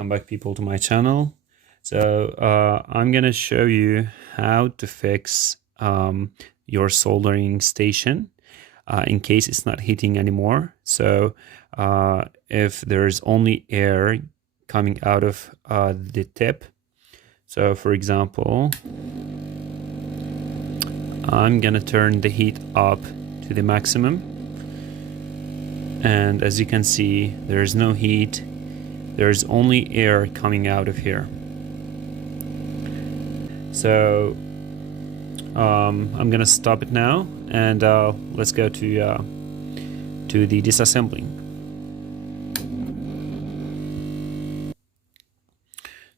Welcome back, people, to my channel. So I'm gonna show you how to fix your soldering station in case it's not heating anymore. So if there's only air coming out of the tip, so for example, I'm gonna turn the heat up to the maximum, and as you can see, there's no heat. There's only air coming out of here. So I'm gonna stop it now, and let's go to the disassembling.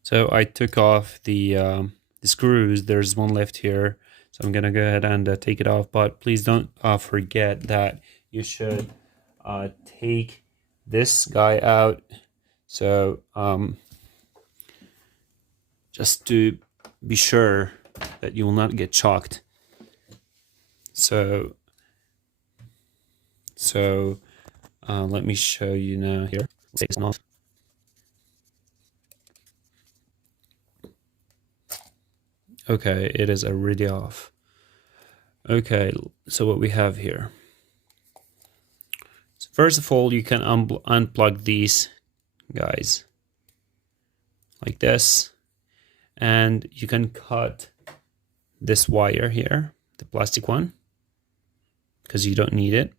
So I took off the screws. There's one left here, so I'm gonna go ahead and take it off. But please don't forget that you should take this guy out. So just to be sure that you will not get shocked. So let me show you now here. Take this one off. Okay, it is already off. Okay, so what we have here. So first of all, you can unplug these guys like this, and you can cut this wire here, the plastic one, because you don't need it.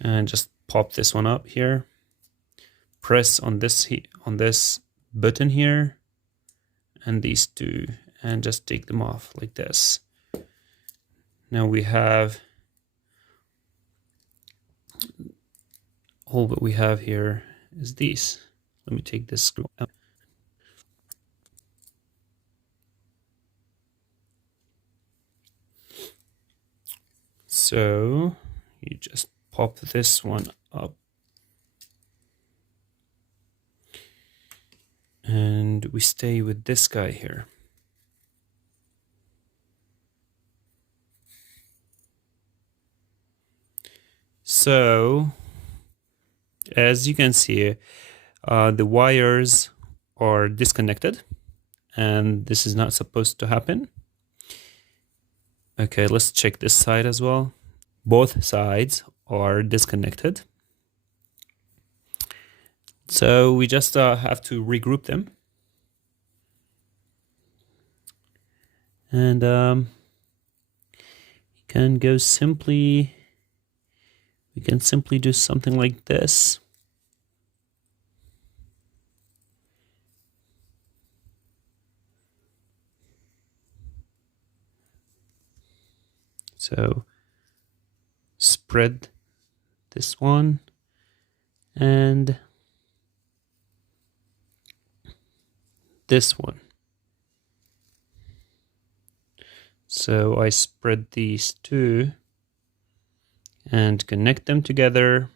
And just pop this one up here, press on this button here and these two, and just take them off like this. Now we have all that we have here is these. Let me take this screw out. So you just pop this one up, and we stay with this guy here. So as you can see, the wires are disconnected, and this is not supposed to happen. Okay, let's check this side as well. Both sides are disconnected. So we just have to regroup them. And you can go simply, we can simply do something like this. So spread this one and this one. So I spread these two and connect them together.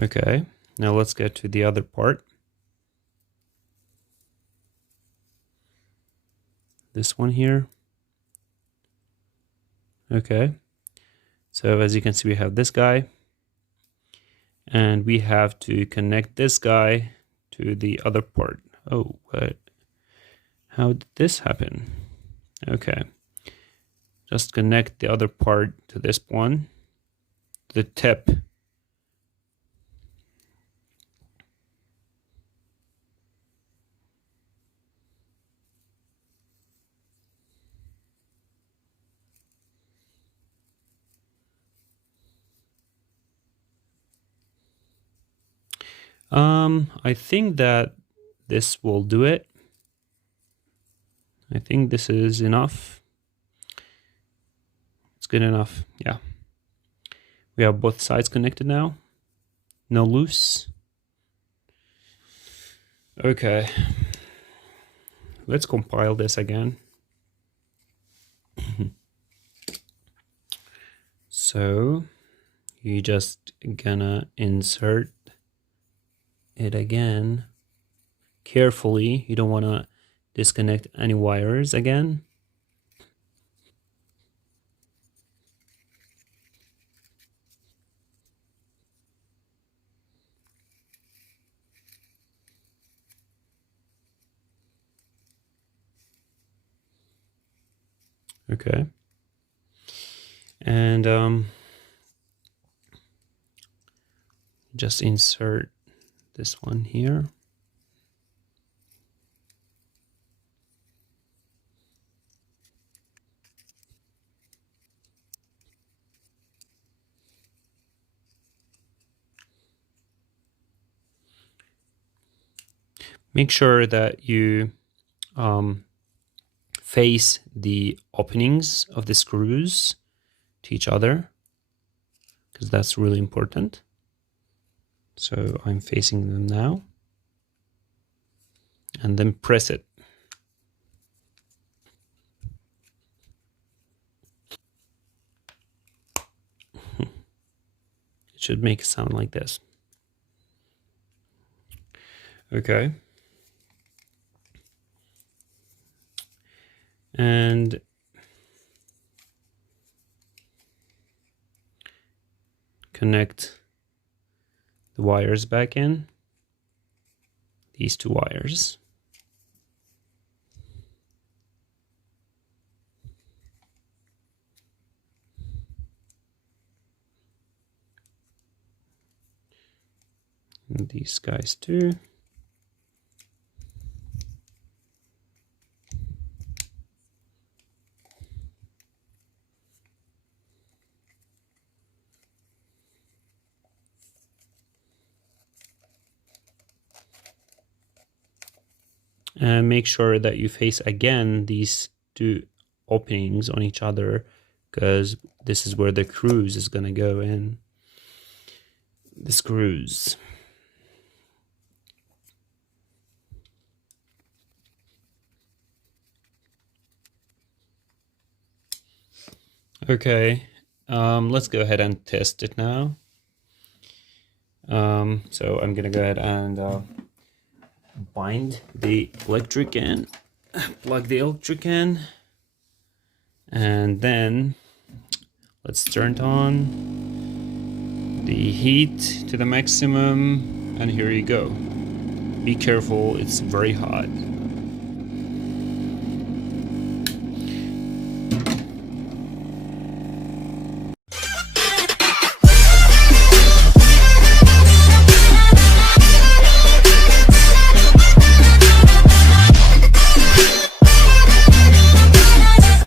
Okay, now let's get to the other part. This one here. Okay, so as you can see, we have this guy, and we have to connect this guy to the other part. Oh, what? How did this happen? Okay, just connect the other part to this one, the tip. I think that this will do it. I think this is enough. It's good enough. Yeah. We have both sides connected now. No loose. Okay. Let's compile this again. So You just gonna insert it again carefully. You don't want to disconnect any wires again. Okay. And just insert this one here. Make sure that you face the openings of the screws to each other, because that's really important. So I'm facing them now, and then press it. It should make a sound like this. Okay. And connect the wires back in, these two wires. And these guys too. And make sure that you face again these two openings on each other, because this is where the screws is going to go in. The screws. Okay, let's go ahead and test it now. So I'm gonna go ahead and bind the electric in, plug the electric in, and then let's turn it on, the heat to the maximum, and here you go. Be careful, it's very hot.